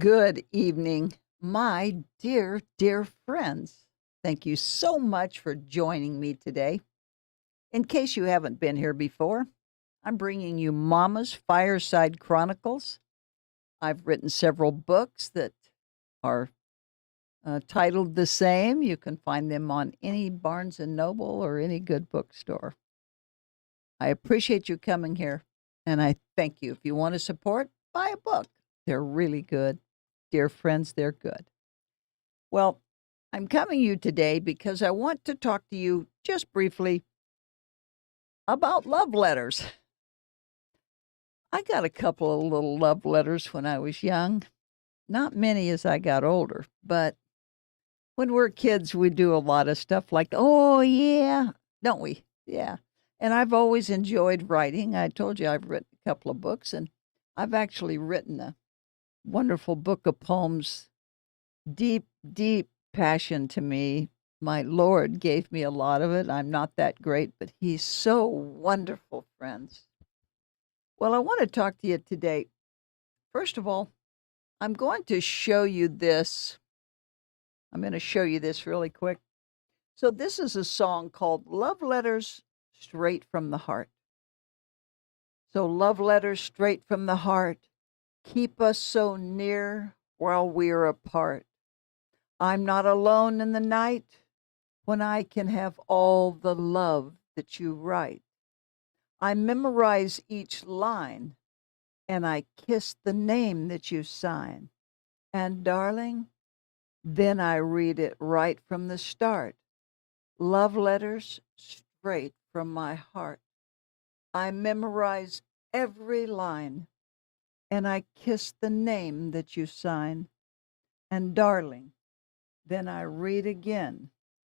Good evening, my dear, dear friends. Thank you so much for joining me today. In case you haven't been here before, I'm bringing you Mama's Fireside Chronicles. I've written several books that are titled the same. You can find them on any Barnes and Noble or any good bookstore. I appreciate you coming here, and I thank you. If you want to support, buy a book. They're really good. Dear friends, they're good. Well, I'm coming you today because I want to talk to you just briefly about love letters. I got a couple of little love letters when I was young, not many as I got older, but when we're kids, we do a lot of stuff like, oh, yeah, don't we? Yeah. And I've always enjoyed writing. I told you I've written a couple of books, and I've actually written a wonderful book of poems, deep, deep passion to me. My Lord gave me a lot of it. I'm not that great, but He's so wonderful, friends. Well, I want to talk to you today. First of all, I'm going to show you this. I'm going to show you this really quick. So, this is a song called Love Letters Straight from the Heart. So, love letters straight from the heart keep us so near while we're apart. I'm not alone in the night when I can have all the love that you write. I memorize each line and I kiss the name that you sign. And darling, then I read it right from the start. Love letters straight from my heart. I memorize every line and I kiss the name that you sign. And darling, then I read again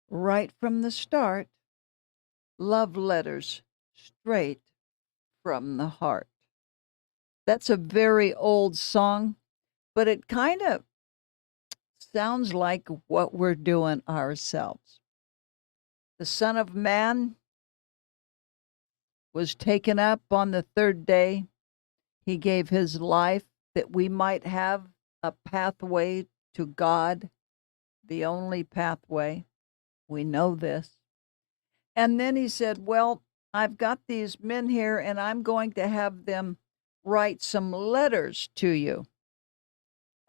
right from the start. Love letters straight from the heart. That's a very old song, but it kind of sounds like what we're doing ourselves. The Son of Man was taken up on the third day. He gave his life that we might have a pathway to God, the only pathway. We know this. And then he said, well, I've got these men here and I'm going to have them write some letters to you.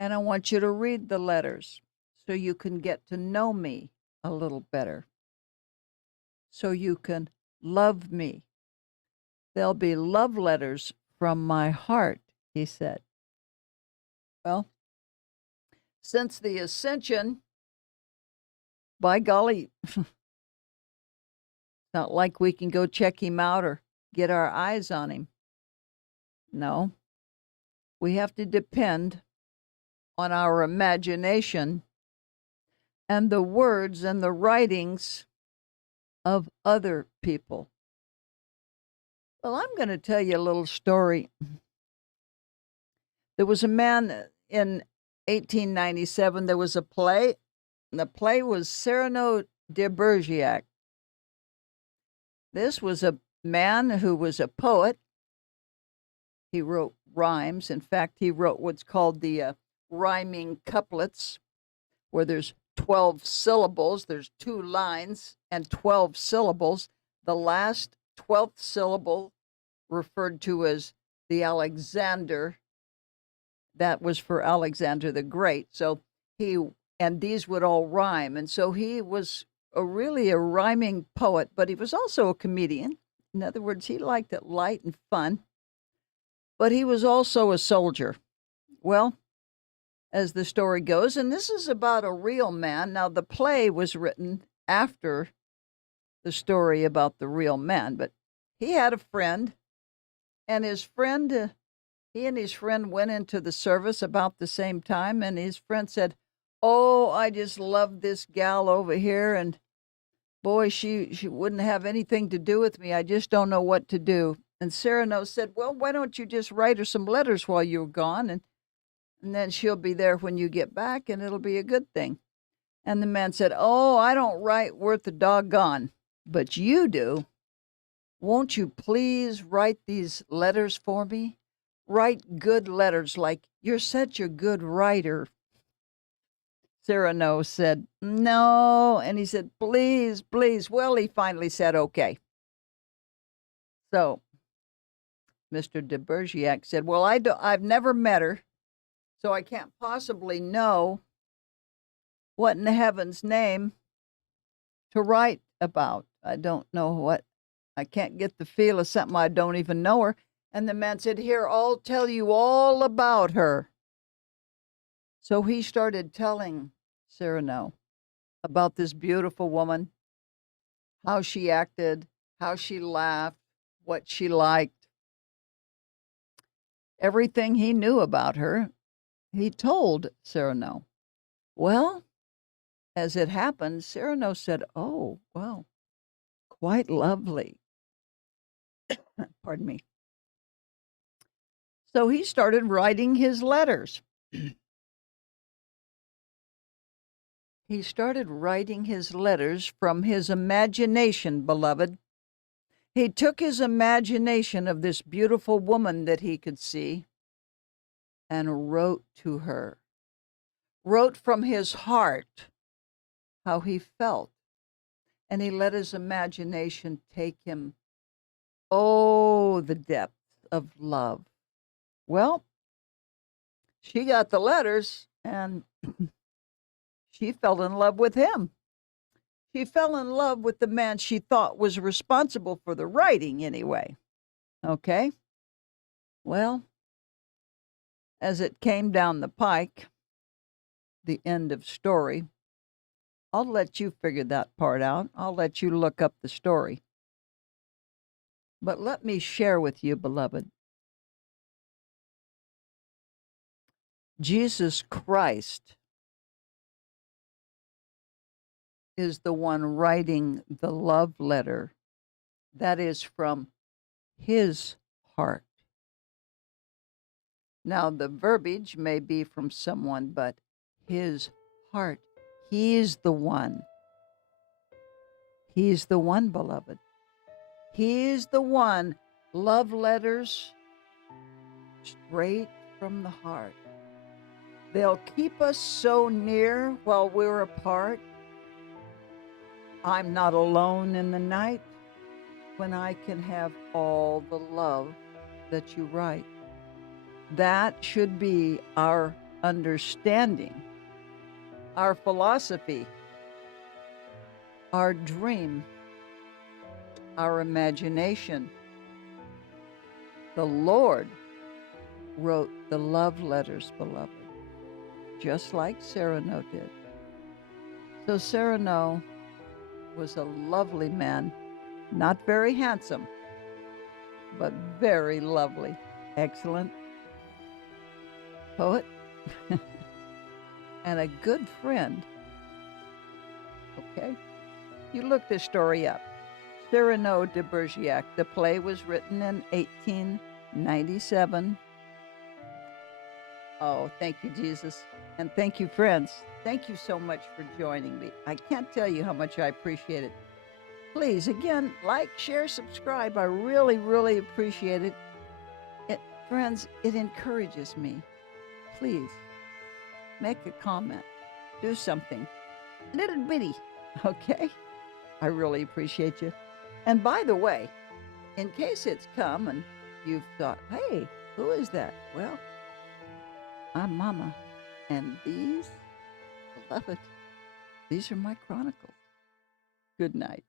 And I want you to read the letters so you can get to know me a little better, so you can love me. There'll be love letters from my heart, he said. Well, since the ascension, by golly, not like we can go check him out or get our eyes on him. No, we have to depend on our imagination and the words and the writings of other people. Well, I'm going to tell you a little story. There was a man in 1897, there was a play, and the play was Cyrano de Bergerac. This was a man who was a poet. He wrote rhymes. In fact, he wrote what's called the rhyming couplets, where there's 12 syllables, there's 2 lines and 12 syllables. The last 12th syllable, referred to as the Alexander, that was for Alexander the Great. So and these would all rhyme. And so he was really a rhyming poet, but he was also a comedian. In other words, he liked it light and fun, but he was also a soldier. Well, as the story goes, and this is about a real man. Now, the play was written after the story about the real man, but he had a friend, and his friend, he and his friend went into the service about the same time, and his friend said, oh, I just love this gal over here, and boy, she wouldn't have anything to do with me. I just don't know what to do. And Cyrano said, well, why don't you just write her some letters while you're gone, and then she'll be there when you get back, and it'll be a good thing. And the man said, oh, I don't write worth a doggone, but you do. Won't you please write these letters for me? Write good letters like You're such a good writer. Cyrano said, no. And he said, please, please. Well, he finally said, okay. So Mr. de Bergerac said, well, I've never met her, so I can't possibly know what in heaven's name to write about. I don't know what. I can't get the feel of something I don't even know her. And the man said, here, I'll tell you all about her. So he started telling Cyrano about this beautiful woman, how she acted, how she laughed, what she liked. Everything he knew about her, he told Cyrano. Well, as it happened, Cyrano said, oh, well, quite lovely. Pardon me. So he started writing his letters. He started writing his letters from his imagination, beloved. He took his imagination of this beautiful woman that he could see and wrote to her, wrote from his heart how he felt. And he let his imagination take him, oh, the depth of love. Well, she got the letters and she fell in love with him. She fell in love with the man she thought was responsible for the writing anyway. Okay? Well, as it came down the pike, the end of story, I'll let you figure that part out. I'll let you look up the story. But let me share with you, beloved, Jesus Christ is the one writing the love letter that is from his heart. Now, the verbiage may be from someone, but his heart. He's the one. He's the one, beloved. He's the one. Love letters straight from the heart. They'll keep us so near while we're apart. I'm not alone in the night when I can have all the love that you write. That should be our understanding, our philosophy, our dream, our imagination. The Lord wrote the love letters, beloved, just like Cyrano did. So Cyrano was a lovely man, not very handsome, but very lovely, excellent poet, and a good friend. Okay? You look this story up. Cyrano de Bergerac. The play was written in 1897. Oh, thank you, Jesus. And thank you, friends. Thank you so much for joining me. I can't tell you how much I appreciate it. Please, again, like, share, subscribe. I really, really appreciate it. Friends, it encourages me. Please, make a comment. Do something. Little bitty, okay? I really appreciate you. And by the way, in case it's come and you've thought, hey, who is that? Well, I'm Mama. And these, beloved, these are my chronicles. Good night.